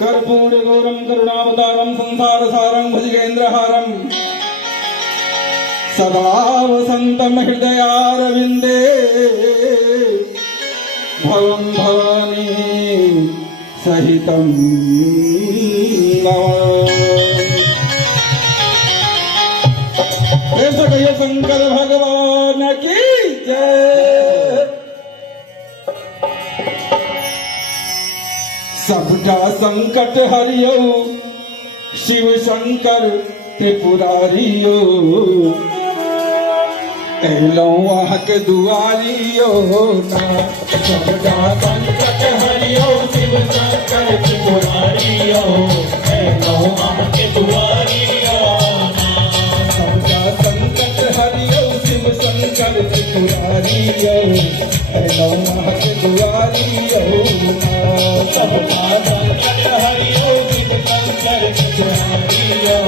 कर्पूरगौरं करुणावतारं संसारसारं भुजगेन्द्रहारं सदा वसन्तं हृदयारविन्दे भवं भवानी सहितं नमामि। शंकर भगवान की जय। सबका संकट हरियो शिव शंकर त्रिपुरारियो, एलो वहाँ के दुआरियो ना। सबका संकट हरियो शिव शंकर त्रिपुरारियो, एलो वहाँ के दुआरियो ना। सबका संकट हरियो शिव शंकर त्रिपुरारियो, एलो वहाँ के दुआरियो ना। सबका संकट हरियो शिव शंकर त्रिपुरारियो,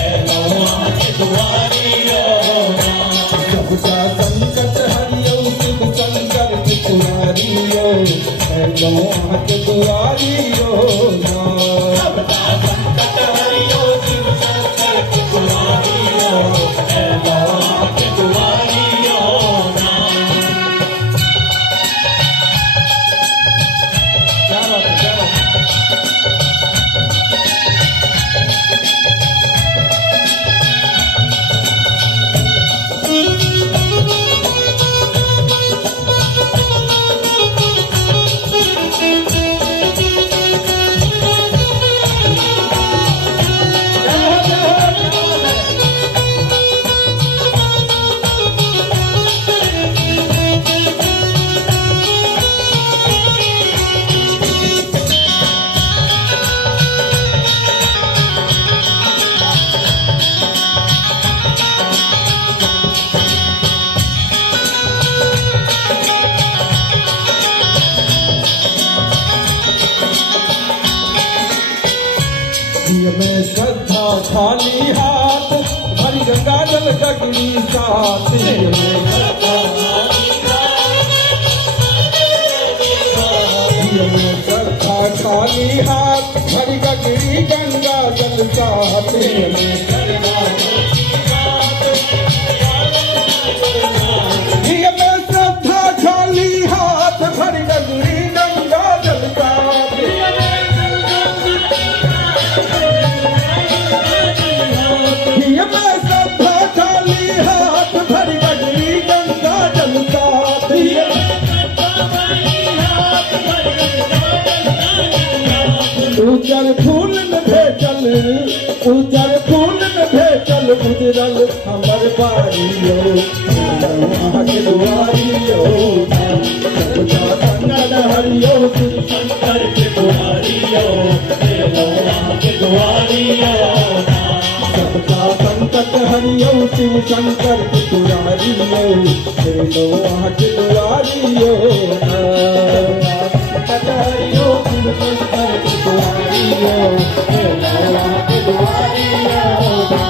एलो वहाँ के दुआरियो ना। सबका संकट हरियो शिव शंकर त्रिपुरारियो, एलो वहाँ के दुआरियो ना। सबका संकट हरियो शिव शंकर त्रिपुरारियो, एलो वहाँ के दुआरियो ना। क्या बात है, क्या बात है। में श्रद्धा खाली हाथ भरी गंगा जल गगरी साथ। में श्रद्धा खाली हाथ भरी गगरी गंगा जल साथ। में श्रद्धा खाली हाथ भरी गगरी गंगा जल साथ। उजर फूल में भेजल, उजर फूल में भेजल उजरल हमर बारियो, वहाँ के दुआरियो। सबका संकट हरियो शिव शंकर त्रिपुरारियो, एलो वहाँ के दुआरियो ना। सबका संकट हरियो शिव शंकर त्रिपुरारियो, एलो वहाँ के दुआरियो ना। संकट हरियो शिव शंकर त्रिपुरारियो, एलो वहाँ के दुआरियो ना।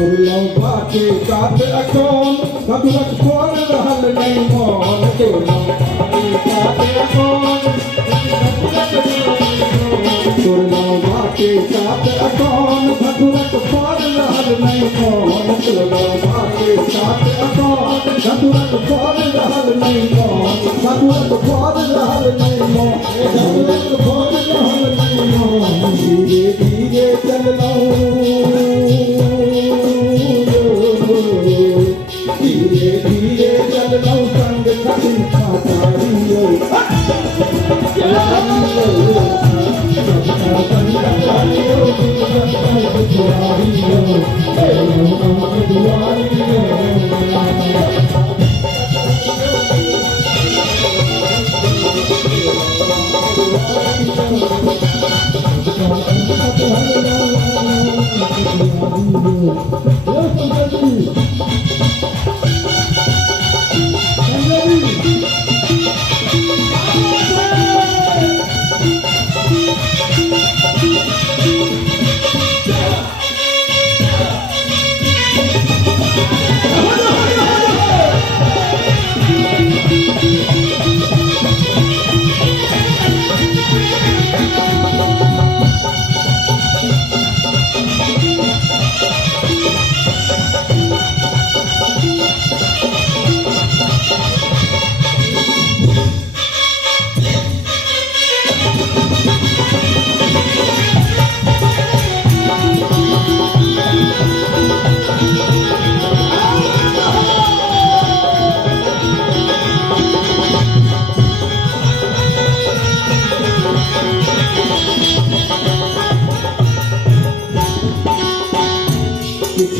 तुरलो बाटे काट अकोन कबलक खोल रहल नहीं मन तुरलो बाटे काट अकोन तुरलो बाटे काट अकोन कबलक खोल रहल नहीं मन तुरलो बाटे काट अकोन कबलक खोल रहल नहीं मन कबलक खोल रहल नहीं मन कबलक खोल रहल नहीं मन धीरे धीरे चललो धीरे धीरे चलनो संग कभी पातारियो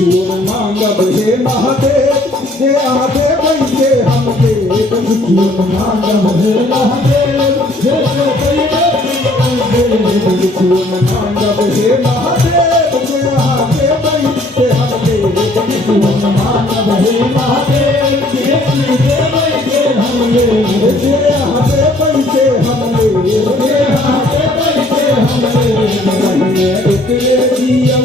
मांगब हे महादेव जे आदे पैसे हम दे मांगब हे महादेव जे मांगब हे महादेव जे आदे पैसे हम दे मांगब हे महादेव जे पैसे हम दे जे आदे पैसे हम दे जे आदे पैसे हम दे उतरे दियो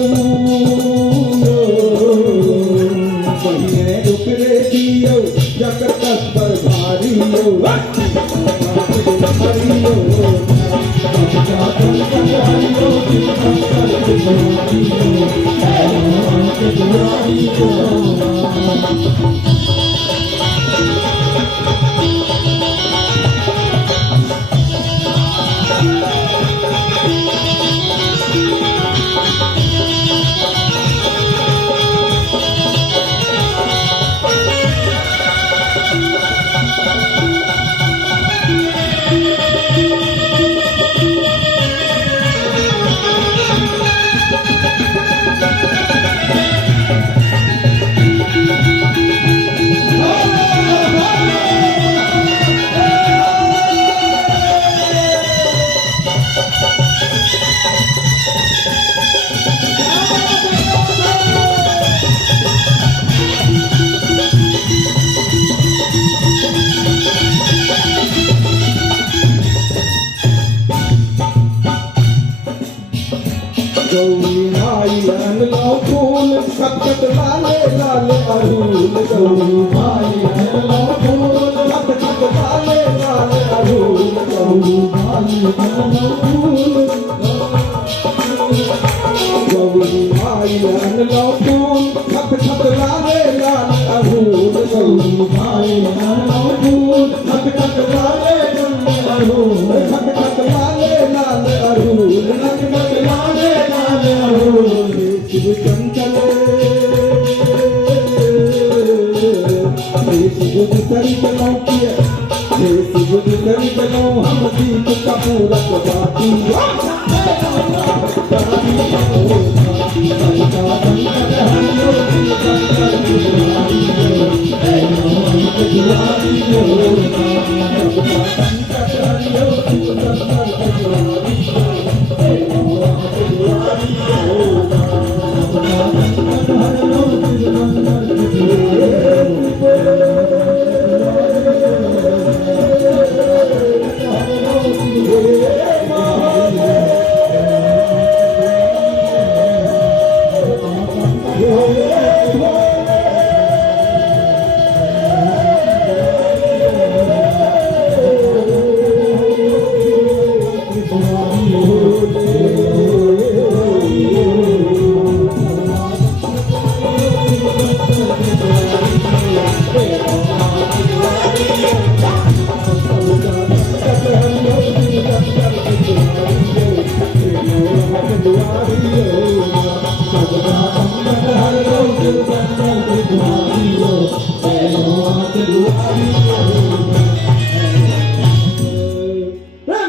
उकरे दियो जगत पर भारियो गौरी माई अनलो फूल खटखट लाले लाले अड़ूल गौरी माई अनलो फूल खटखट लाले लाले अड़ूल गौरी माई अनलो फूल गौरी माई अनलो फूल खटखट लाले लाले अड़ूल गौरी माई अनलो फूल खटखट लाले लाले अड़ूल खटखट लाले लाले अड़ूल खटखट लाले शिव चंचल शिव चलो शिव चलो हम दीप कपूरत बाती Yeah. हरियो सबका संकट हरियो शिव